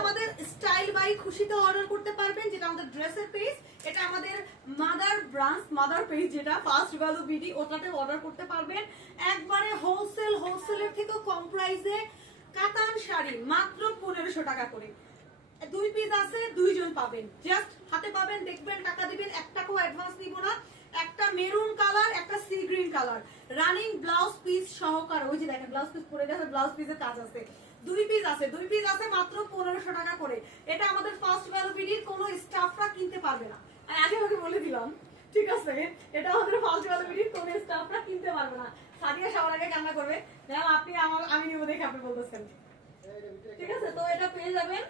আমাদের style by খুশিতে order করতে পারবেন, যেটা আমাদের ড্রেসের পেজ এটা আমাদের মাদার ব্রাঞ্চ মাদার পেজ যেটা ফার্স্ট ভ্যালু বিডি ওটাতে অর্ডার করতে পারবেন। একবারে হোলসেল হোলসেলের থেকেও কম প্রাইসে কাতান শাড়ি, মাত্র পনেরোশো টাকা করে। দুই পিস আছে, দুইজন পাবেন। জাস্ট হাতে পাবেন, দেখবেন, টাকা দিবেন, এক টাকাও অ্যাডভান্স নিব না। একটা মেরুন কালার একটা sea green colour running blouse piece সহকার, ওই যে দেখেন ব্লাউজ পিস পরে গেছে ব্লাউজ পিসের কাজ আছে। দুই পিস আছে, দুই পিস আছে মাত্র পনেরোশো টাকা করে। এটা আমাদের ফার্স্ট ভ্যালু বিডির কোনো স্টাফরা কিনতে পারবে না। আগে আগে বলে দিলাম, ঠিক আছে? এটা আমাদের ফার্স্ট ভ্যালু বিডির কোনো স্টাফরা কিনতে পারবে না। সাদিয়া সবার আগে কান্না করবে, ম্যাম, আপনি আমার, আমি নিব দেখে আপনি বলতেছেন। ঠিক আছে? তো এটা পেয়ে যাবেন।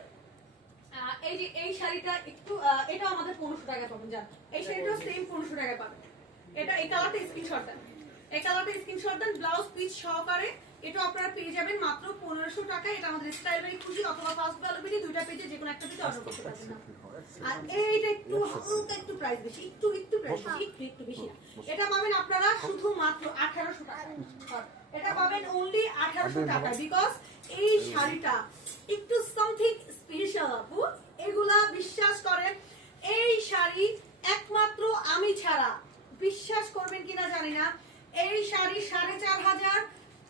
এই যে, এই শাড়িটা একটু এটা আমাদের পনেরোশো টাকা পাবেন, জান। এই শাড়িটাও সেম পনেরোশো টাকা পাবেন। এটা এই কালারটা স্ক্রিনশট দেন। এই স্ক্রিনশট দেন ব্লাউজ পিস সহকারে। এটা আপনারা পেয়ে যাবেন মাত্র পনেরোশো টাকা এটা আমাদের স্টাইল বাই খুশি, অথবা ফার্স্ট দুইটা পেজে যে কোনো একটা পেজে অর্ডার করতে পারবেন আর এইটা একটু হালকা একটু প্রাইস বেশি, একটু একটু বেশি, একটু একটু বেশি না। এটা পাবেন আপনারা শুধু মাত্র আঠারোশো টাকা। এটা পাবেন অনলি আঠারোশো টাকা বিকজ এই শাড়িটা একটু সামথিং স্পেশাল আপু। এগুলা বিশ্বাস করেন, এই শাড়ি একমাত্র আমি ছাড়া। বিশ্বাস করবেন কিনা জানি না। এই শাড়ি সাড়ে চার হাজার,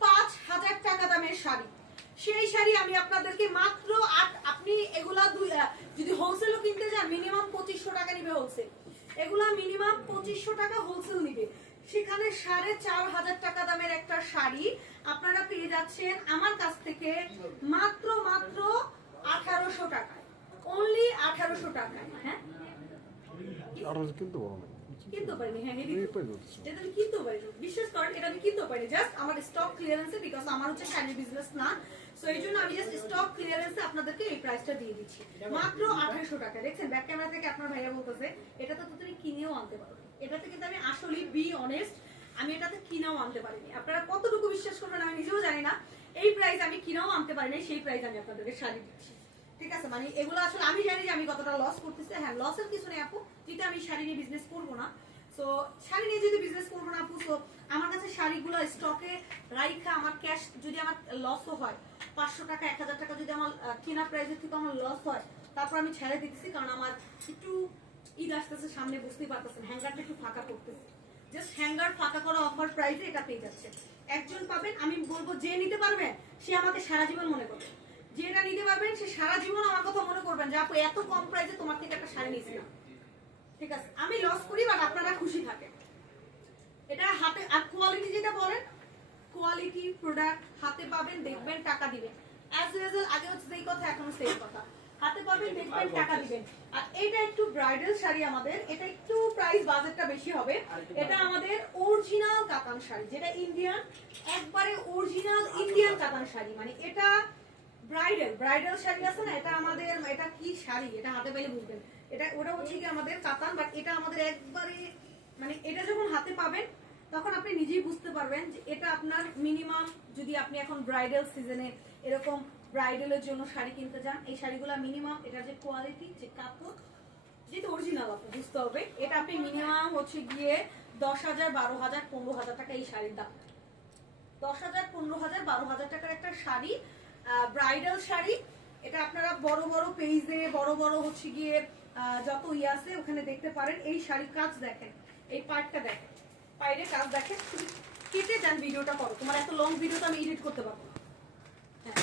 পাঁচ হাজার টাকা দামের শাড়ি। সেই শাড়ি আমি আপনাদেরকে মাত্র আট আপনি এগুলা দুই যদি হোলসেলও কিনতে যান মিনিমাম পঁচিশশো টাকা নিবে হোলসেল এগুলা মিনিমাম পঁচিশশো টাকা হোলসেল নিবে। সেখানে সাড়ে চার হাজার টাকা দামের একটা শাড়ি আপনারা পেয়ে যাচ্ছেন আমার কাছ থেকে মাত্র মাত্র আঠারোশো টাকায়। অনলি আঠারোশো টাকায় হ্যাঁ? কিন্তু কিনতে পারিনি হ্যাঁ এই পাই আমি কিনতেও পারিনি বিশ্বাস করেন এটা আমি কিনতেও পারিনি জাস্ট আমার স্টক ক্লিয়ারেন্সে বিকজ আমার হচ্ছে শাড়ির বিজনেস না সো এই জন্য আমি জাস্ট স্টক ক্লিয়ারেন্সে আপনাদেরকে এই প্রাইসটা দিয়ে দিচ্ছি। মাত্র আঠারোশো টাকা দেখছেন ব্যাক ক্যামেরা থেকে আপনার ভাইয়া বলতেছে এটা তো তুমি কিনেও আনতে পারো এটাতে কিন্তু আমি আসলেই বি অনেস্ট আমি এটাতে কিনেও আনতে পারিনি। আপনারা কতটুকু বিশ্বাস করবেন আমি নিজেও জানি না। এই প্রাইস আমি কিনেও আনতে পারিনি সেই প্রাইস আমি আপনাদেরকে শাড়ি দিচ্ছি। ঠিক আছে মানে এগুলো আসলে আমি জানি যে আমি কতটা লস করতেছি। হ্যাঁ লসের কিছু নেই আপু, যেটা আমি শাড়ি নিয়ে বিজনেস করব না। সো শাড়ি নিয়ে যদি বিজনেস করব না আপু তো আমার কাছে শাড়িগুলো স্টকে রাইখা আমার ক্যাশ যদি আমার লসও হয়, পাঁচশো টাকা, এক হাজার টাকা যদি আমার কেনা প্রাইসের থেকে আমার লস হয়, তারপর আমি ছেড়ে দিচ্ছি কারণ আমার একটু ঈদ আসতেছে, সামনে বুঝতেই পারতেছেন, হ্যাঙ্গারটা একটু ফাঁকা করতেছে। জাস্ট হ্যাঙ্গার ফাঁকা করা অফার প্রাইসে এটা পেয়ে যাচ্ছে। একজন পাবেন, আমি বলব যে নিতে পারবে, সে আমাকে সারা জীবন মনে করবে যেটা নিতে পারবেন সে সারা জীবন আমার কথা মনে করবেন যে আপু এত কম প্রাইসে তোমার থেকে একটা শাড়ি নিয়েছিলাম ঠিক আছে? আমি লস করি বাট আপনারা খুশি থাকেন। এটা হাতে আর কোয়ালিটি যেটা বলেন কোয়ালিটি প্রোডাক্ট হাতে পাবেন দেখবেন টাকা দিবেন। অ্যাজ ইউজুয়াল আগে হচ্ছে যেই কথা এখনও সেই কথা। হাতে পাবেন দেখবেন টাকা দিবেন। আর এটা একটু ব্রাইডাল শাড়ি আমাদের এটা একটু প্রাইস বাজেটটা বেশি হবে। এটা আমাদের অরিজিনাল কাতান শাড়ি যেটা ইন্ডিয়ান একবারে অরিজিনাল ইন্ডিয়ান কাতান শাড়ি। মানে এটা ব্রাইডাল শাড়ি আছে না, এটা আমাদের, এটা কি শাড়ি? এটা হাতে পেলে বুঝবেন। এটা ওটা হচ্ছে কি আমাদের কাতান বাট এটা আমাদের একবারে মানে এটা যখন হাতে পাবেন, তখন আপনি নিজেই বুঝতে পারবেন যে এটা আপনার মিনিমাম যদি আপনি এখন ব্রাইডাল সিজনে এরকম ব্রাইডালের জন্য শাড়ি কিনতে যান, এই শাড়িগুলো মিনিমাম এটার যে কোয়ালিটি যে কাপড় যেটা অরিজিনাল আপনি, বুঝতে হবে, এটা আপনি মিনিমাম হচ্ছে গিয়ে দশ হাজার, বারো হাজার, পনেরো হাজার টাকা এই শাড়ির দাম। দশ হাজার, পনেরো হাজার, বারো হাজার টাকার একটা শাড়ি ব্রাইডাল শাড়ি। এটা আপনারা বড় বড় পেজে বড় বড় হচ্ছে গিয়ে যত ইয়ে আছে, ওখানে দেখতে পারেন। এই শাড়ি কাজ দেখেন, এই পার্টটা দেখেন। পাইরে কাজ দেখেন। কেটে যান ভিডিওটা করো। তোমার এত লং ভিডিও তো আমি এডিট করতে পারব